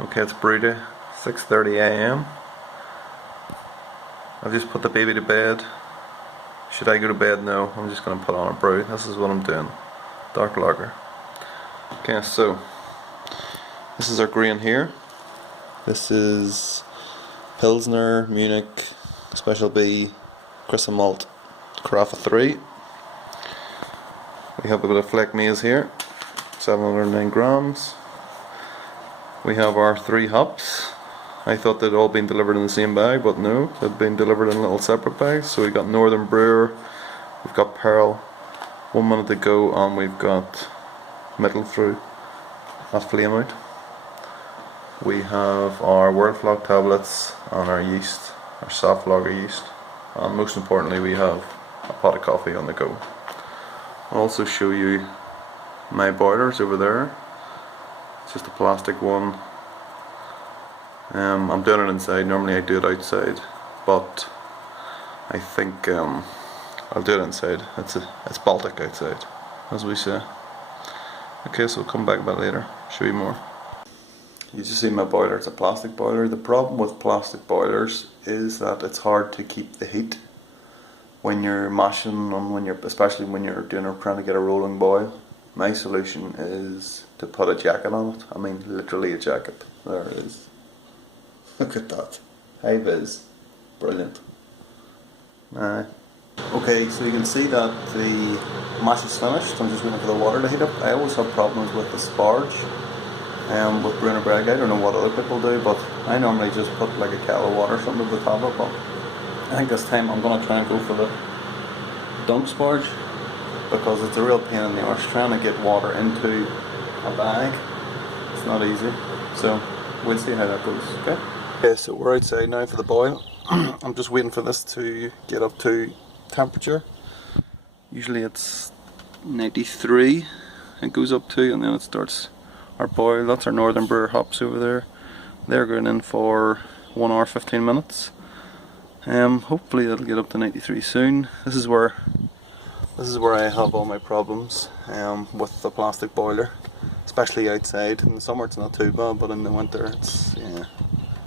Okay, it's brew day, 6:30 AM. I've just put the baby to bed. Should I go to bed? No, I'm just going to put on a brew. This is what I'm doing. Dark lager. Okay, so this is our grain here. This is Pilsner, Munich, Special B, Crystal Malt, Carafa 3. We have a bit of Fleck maize here, 709 grams. We have our 3 hops. I thought they'd all been delivered in the same bag, but no, they've been delivered in little separate bags. So we've got Northern Brewer, we've got Pearl, 1 minute to go, and we've got Middle Through at Flame Out. We have our World Flock tablets and our yeast, our soft lager yeast, and most importantly we have a pot of coffee on the go. I'll also show you my boilers over there. It's just a plastic one. I'm doing it inside. Normally I do it outside, but I think I'll do it inside. It's Baltic outside, as we say. Okay, so we'll come back a bit later, show you more. You just see my boiler. It's a plastic boiler. The problem with plastic boilers is that it's hard to keep the heat when you're mashing and especially when you're trying to get a rolling boil. My solution is to put a jacket on it. I mean, literally a jacket. There it is. Look at that. High vis. Brilliant. Okay, so you can see that the mash is finished. I'm just waiting for the water to heat up. I always have problems with the sparge with brewing a bread. I don't know what other people do, but I normally just put like a kettle of water or something over the top of it. But I think this time I'm going to try and go for the dunk sparge, because it's a real pain in the arse trying to get water into a bag. It's not easy. So we'll see how that goes, okay? Okay, so we're outside now for the boil. I'm just waiting for this to get up to temperature. Usually it's 93 it goes up to, and then it starts our boil. That's our Northern Brewer hops over there. They're going in for 1 hour 15 minutes. Hopefully it'll get up to 93 soon. This is where I have all my problems with the plastic boiler, especially outside. In the summer it's not too bad, but in the winter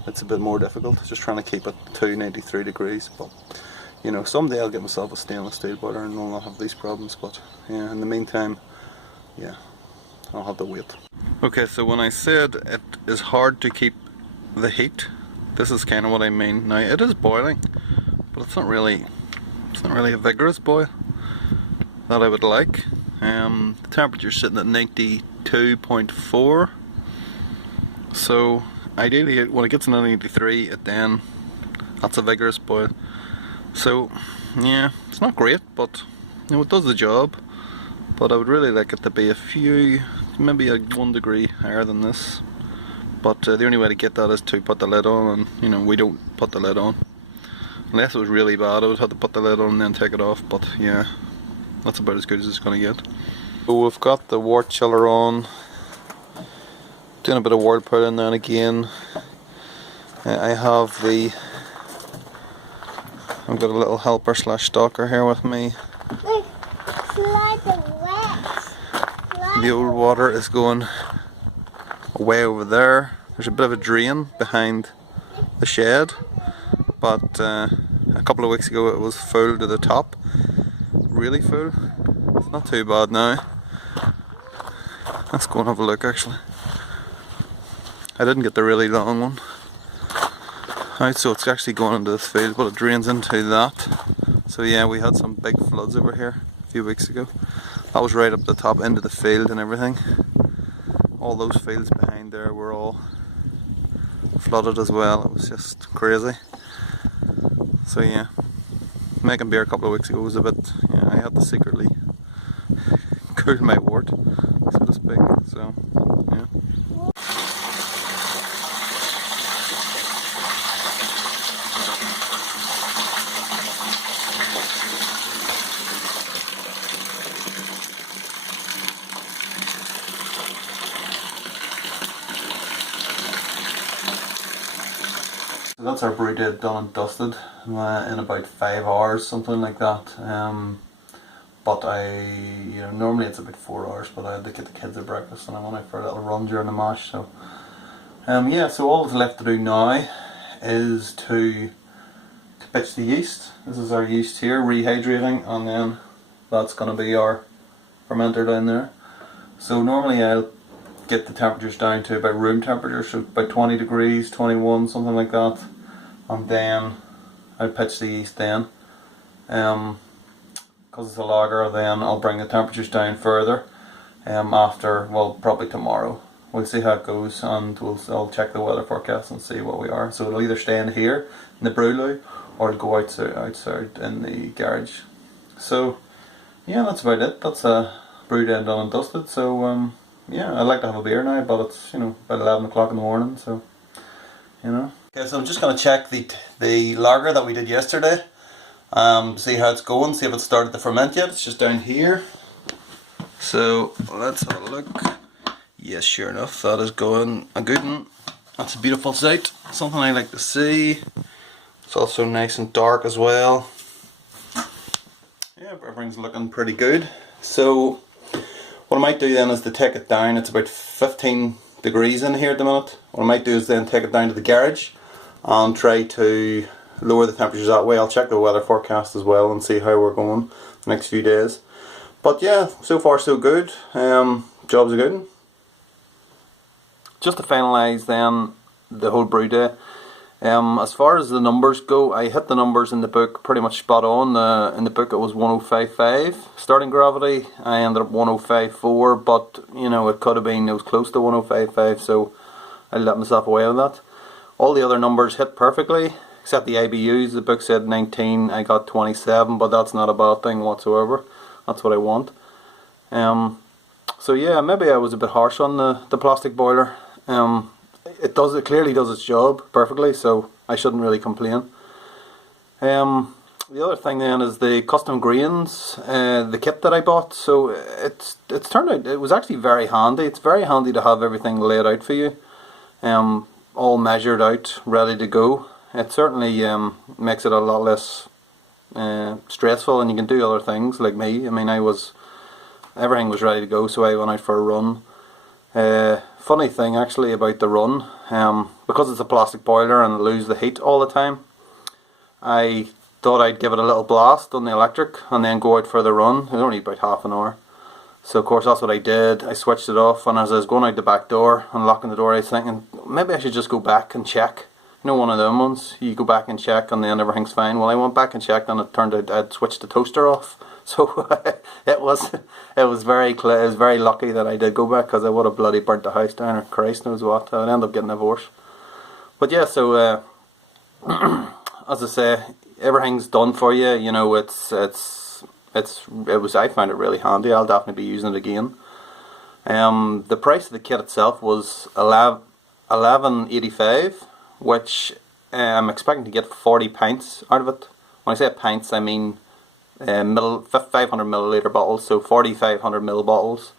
it's a bit more difficult. Just trying to keep it to 93 degrees. But you know, someday I'll get myself a stainless steel boiler and I'll not have these problems. But yeah, in the meantime, yeah, I'll have to wait. Okay, so when I said it is hard to keep the heat, this is kind of what I mean. Now it is boiling, but it's not really a vigorous boil that I would like. The temperature's sitting at 92.4. So ideally when it gets to 93, that's a vigorous boil. So yeah, it's not great, but you know, it does the job. But I would really like it to be maybe 1 degree higher than this. But the only way to get that is to put the lid on, and you know, we don't put the lid on. Unless it was really bad, I would have to put the lid on and then take it off. But yeah, that's about as good as it's going to get. So we've got the wort chiller on, doing a bit of whirlpool in there and again. I've got a little helper / stalker here with me. The old water is going way over there. There's a bit of a drain behind the shed, but a couple of weeks ago it was full to the top, really full. It's not too bad now. Let's go and have a look actually. I didn't get the really long one. Right, so it's actually going into this field, but it drains into that. So yeah, we had some big floods over here a few weeks ago. That was right up the top end of the field and everything. All those fields behind there were all flooded as well. It was just crazy. So yeah, making beer a couple of weeks ago was a bit, yeah, I had to secretly cool my wort, so to speak. So yeah. That's our brew day done and dusted in about 5 hours, something like that. But normally it's about 4 hours, but I had to get the kids their breakfast and I went out for a little run during the mash, so Yeah, so all that's left to do now is to pitch the yeast. This is our yeast here, rehydrating, and then that's going to be our fermenter down there. So normally I'll get the temperatures down to about room temperature, so about 20 degrees, 21, something like that, and then I'll pitch the yeast then. Because it's a lager, then I'll bring the temperatures down further after, well, probably tomorrow. We'll see how it goes, and I'll check the weather forecast and see what we are. So it'll either stay in here in the brew, or it'll go outside in the garage. So yeah, that's about it. That's brewed and done and dusted. So yeah, I'd like to have a beer now, but it's, you know, about 11 o'clock in the morning, so you know. Okay, so I'm just going to check the lager that we did yesterday. See how it's going, see if it started to ferment yet. It's just down here. So let's have a look. Yes, sure enough, that is going a good one. That's a beautiful sight, something I like to see. It's also nice and dark as well. Yeah, everything's looking pretty good. So what I might do then is to take it down. It's about 15 degrees in here at the minute. What I might do is then take it down to the garage and try to lower the temperatures that way. I'll check the weather forecast as well and see how we're going the next few days. But yeah, so far so good. Job's a good one. Just to finalise then the whole brew day, as far as the numbers go, I hit the numbers in the book pretty much spot on. In the book it was 1055 starting gravity. I ended up 1054, but you know, it could have been, it was close to 1055, so I let myself away with that. All the other numbers hit perfectly except the IBUs. The book said 19, I got 27, but that's not a bad thing whatsoever. That's what I want. So yeah, maybe I was a bit harsh on the plastic boiler. It clearly does its job perfectly, so I shouldn't really complain. The other thing then is the custom grains, the kit that I bought. So it's turned out, it was actually very handy. It's very handy to have everything laid out for you, all measured out, ready to go. It certainly makes it a lot less stressful, and you can do other things like me. I mean, everything was ready to go, so I went out for a run. Funny thing actually about the run, because it's a plastic boiler and I lose the heat all the time, I thought I'd give it a little blast on the electric and then go out for the run. It was only about half an hour. So of course that's what I did. I switched it off, and as I was going out the back door and locking the door, I was thinking maybe I should just go back and check. You know, one of them ones, you go back and check and then everything's fine. Well, I went back and checked and it turned out I'd switched the toaster off. So it was very lucky that I did go back, because I would have bloody burnt the house down, or Christ knows what. I would end up getting a divorce. But yeah, so as I say, everything's done for you. You know, I found it really handy. I'll definitely be using it again. The price of the kit itself was $11.85, which I'm expecting to get 40 pints out of it. When I say pints, I mean 500 milliliter bottles, so 4,500 ml bottles,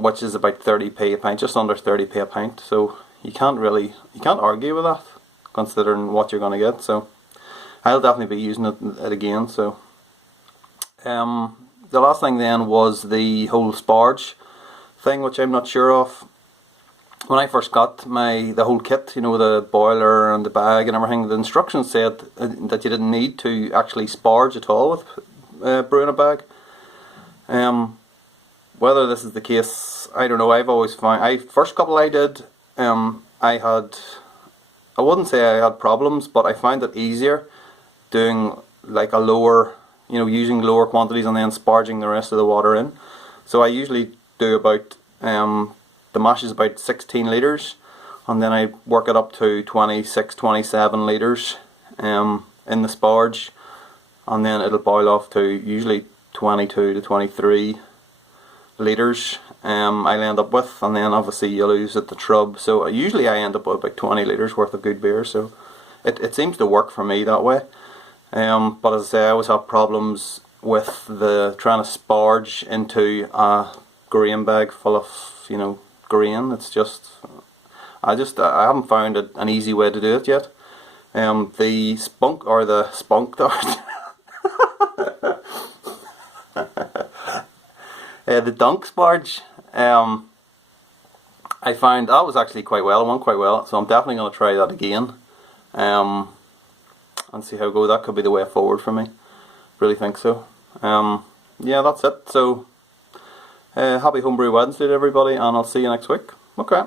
which is about 30p a pint, just under 30p a pint. So you can't argue with that, considering what you're going to get. So I'll definitely be using it again. So the last thing then was the whole sparge thing, which I'm not sure of. When I first got the whole kit, you know, the boiler and the bag and everything, the instructions said that you didn't need to actually sparge at all with brewing a bag. Whether this is the case, I don't know. I've always found, first couple I did, I wouldn't say I had problems, but I find it easier doing like a lower, you know, using lower quantities and then sparging the rest of the water in. So I usually do about the mash is about 16 litres, and then I work it up to 26, 27 litres in the sparge, and then it'll boil off to usually 22 to 23 litres I'll end up with, and then obviously you lose at the trub. So usually I end up with about 20 litres worth of good beer, so it seems to work for me that way. But as I say, I always have problems with trying to sparge into a grain bag full of, you know, grain. It's just I haven't found an easy way to do it yet. The spunk the dunk sparge, I found that was actually quite well. It went quite well, so I'm definitely going to try that again, and see how it goes. That could be the way forward for me. Really think so. Yeah, that's it. So happy Homebrew Wednesday to everybody, and I'll see you next week. Okay.